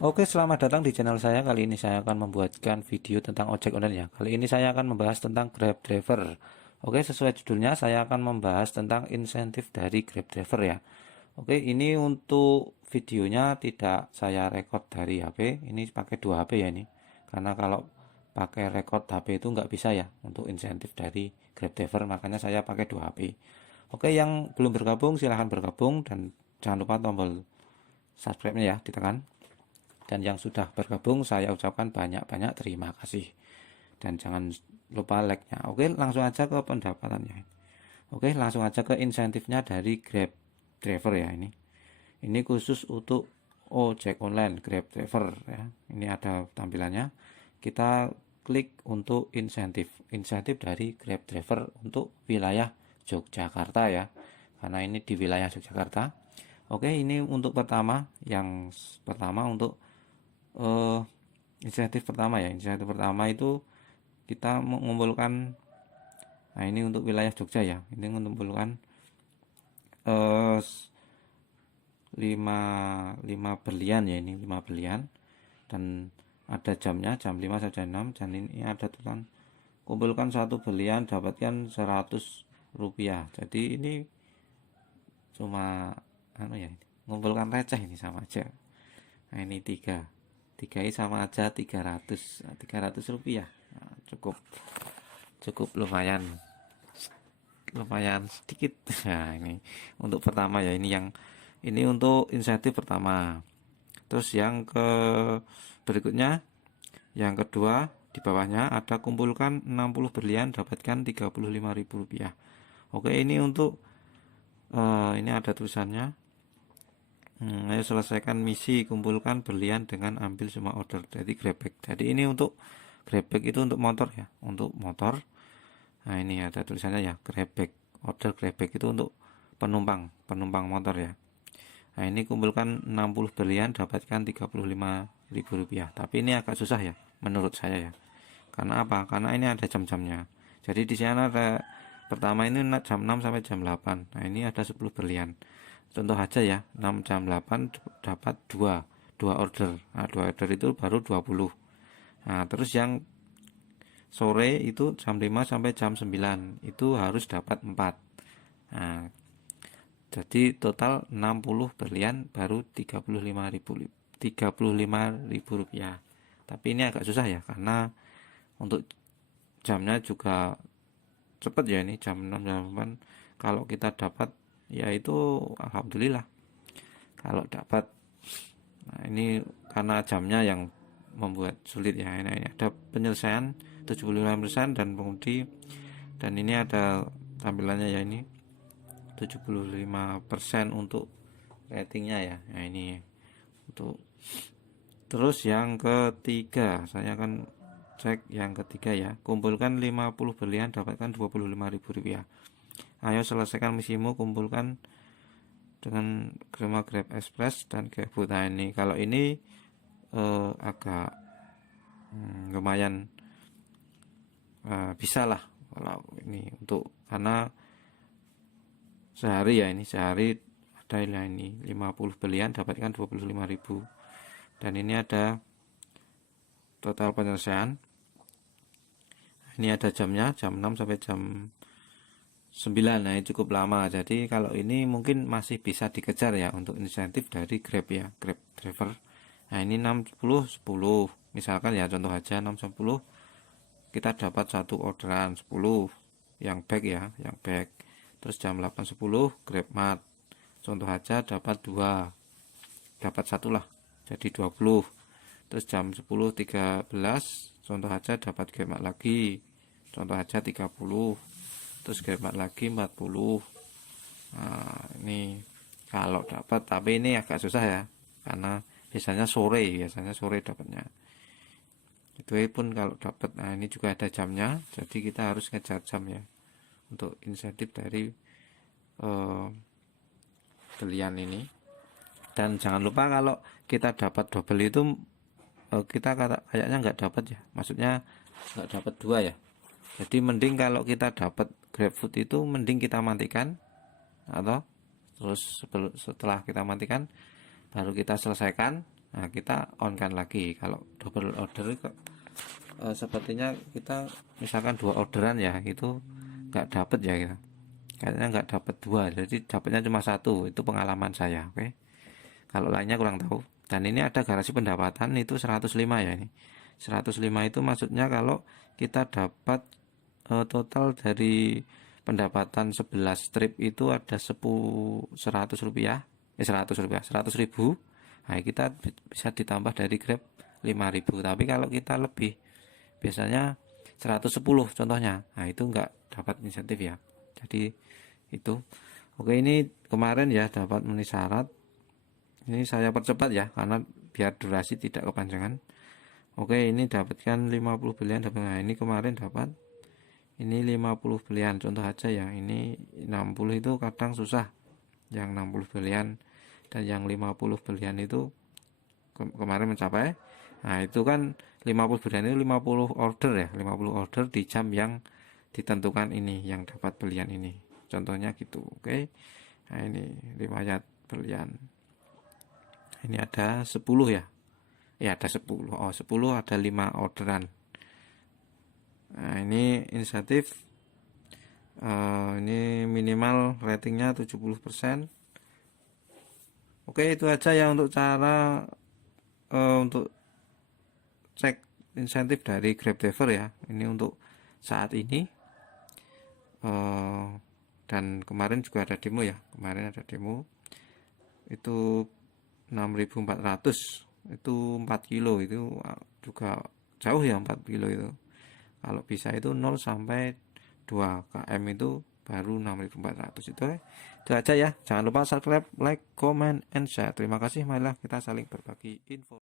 Oke, selamat datang di channel saya. Kali ini saya akan membuatkan video tentang ojek online ya. Kali ini saya akan membahas tentang Grab Driver. Oke, sesuai judulnya saya akan membahas tentang insentif dari Grab Driver ya. Oke, ini untuk videonya tidak saya record dari HP. Ini pakai dua HP ya ini. Karena kalau pakai record HP itu nggak bisa ya untuk insentif dari Grab Driver. Makanya saya pakai dua HP. Oke, yang belum bergabung silahkan bergabung dan jangan lupa tombol subscribe-nya ya ditekan. Dan yang sudah bergabung saya ucapkan banyak-banyak terima kasih. Dan jangan lupa like-nya. Oke, langsung aja ke pendapatannya. Oke, langsung aja ke insentifnya dari Grab Driver ya ini. Ini khusus untuk ojek online Grab Driver ya. Ini ada tampilannya. Kita klik untuk insentif. Insentif dari Grab Driver untuk wilayah Yogyakarta ya. Karena ini di wilayah Yogyakarta. Oke, ini untuk pertama. Yang pertama untuk eh, insentif pertama ya. Insentif pertama itu kita mengumpulkan, nah ini untuk wilayah Jogja ya, ini mengumpulkan 5 berlian ya, ini 5 berlian dan ada jamnya jam 5 sampai jam 6. Dan ini ada tulisan kumpulkan 1 berlian dapatkan 100 rupiah. Jadi ini cuma ya, ini mengumpulkan receh, ini sama aja. Nah ini tiga ini sama aja 300 rupiah. Nah, cukup lumayan sedikit. Nah ini untuk pertama ya, ini untuk insentif pertama. Terus yang berikutnya, yang kedua di bawahnya ada kumpulkan 60 berlian dapatkan 35.000 rupiah. Oke, ini untuk ini ada tulisannya. Ayo selesaikan misi kumpulkan berlian dengan ambil semua order. Jadi Grabback. Jadi ini untuk Grabback itu untuk motor ya, untuk motor. Nah ini ada tulisannya ya, Grabback. Order Grabback itu untuk penumpang motor ya. Nah ini kumpulkan 60 berlian dapatkan 35.000 rupiah. Tapi ini agak susah ya menurut saya ya. Karena apa? Karena ini ada jam-jamnya. Jadi di sana ada pertama ini jam 6 sampai jam 8. Nah ini ada 10 berlian. Contoh aja ya, 6 jam 8 dapat 2 order. Nah 2 order itu baru 20. Nah terus yang sore itu jam 5 sampai jam 9 itu harus dapat 4. Nah jadi total 60 berlian baru 35.000 rupiah. Tapi ini agak susah ya, karena untuk jamnya juga cepet ya, ini jam 6 jam 8. Kalau kita dapat ya itu alhamdulillah kalau dapat. Nah ini karena jamnya yang membuat sulit ya. Ini ada penyelesaian 75% dan pengemudi, dan ini ada tampilannya ya, ini 75% untuk ratingnya ya. Nah ini untuk, terus yang ketiga saya akan cek yang ketiga ya, kumpulkan 50 berlian dapatkan 25.000 rupiah. Ayo selesaikan misimu kumpulkan dengan Grab Express dan GrabFood. Nah ini kalau ini agak lumayan bisa lah kalau ini, untuk karena sehari ya, ini sehari ada ini 50 berlian dapatkan 25.000. Dan ini ada total penyelesaian. Ini ada jamnya jam 6 sampai jam 9. Nah ini cukup lama. Jadi kalau ini mungkin masih bisa dikejar ya untuk insentif dari Grab ya, Grab Driver. Nah ini 60 10 misalkan ya, contoh aja 6 10 kita dapat satu orderan 10 yang back ya, yang back. Terus jam 8 10 Grab Mart, contoh aja dapat 2, dapat 1 lah, jadi 20. Terus jam 10 13 contoh aja dapat Grab Mart lagi, contoh aja 30. Terus Grab lagi 40. Nah ini kalau dapat, tapi ini agak susah ya, karena biasanya sore dapatnya. Itu pun kalau dapat. Nah ini juga ada jamnya, jadi kita harus ngejar jam ya untuk insentif dari belian ini. Dan jangan lupa kalau kita dapat double itu kita kayaknya nggak dapat ya, maksudnya nggak dapat 2 ya. Jadi mending kalau kita dapat GrabFood itu mending kita matikan, atau terus setelah kita matikan baru kita selesaikan Nah, kita on kan lagi. Kalau double order sepertinya kita misalkan 2 orderan ya, itu nggak dapet ya kita. Kayaknya nggak dapet 2, jadi dapatnya cuma 1. Itu pengalaman saya. Oke. Kalau lainnya kurang tahu. Dan ini ada garansi pendapatan itu 105 ya ini. 105 itu maksudnya kalau kita dapat total dari pendapatan 11 strip itu ada 100 rupiah, 100 rupiah, 100 ribu. Nah, kita bisa ditambah dari Grab 5.000. Tapi kalau kita lebih, biasanya 110 contohnya. Nah, itu enggak dapat insentif ya. Jadi itu. Oke, ini kemarin ya dapat memenuhi syarat. Ini saya percepat ya, karena biar durasi tidak kepanjangan. Oke, ini dapatkan 50 belian. Nah, ini kemarin dapat ini 50 belian contoh aja ya. Ini 60 itu kadang susah, yang 60 belian, dan yang 50 belian itu kemarin mencapai. Nah, itu kan 50 belian itu 50 order ya, 50 order di jam yang ditentukan ini, yang dapat belian ini contohnya gitu. Oke, nah ini riwayat belian, ini ada 10 ya, ada 10. Oh, 10 ada 5 orderan. Nah, ini insentif. Ini minimal ratingnya 70%. Oke, itu aja ya untuk cara untuk cek insentif dari GrabDriver ya. Ini untuk saat ini. Dan kemarin juga ada demo ya. Kemarin ada demo itu 6.400, itu 4 kilo, itu juga jauh ya 4 kilo itu. Kalau bisa itu 0 sampai 2 km itu baru 6.400. Itu aja ya. Jangan lupa subscribe, like, comment, and share. Terima kasih, marilah kita saling berbagi info.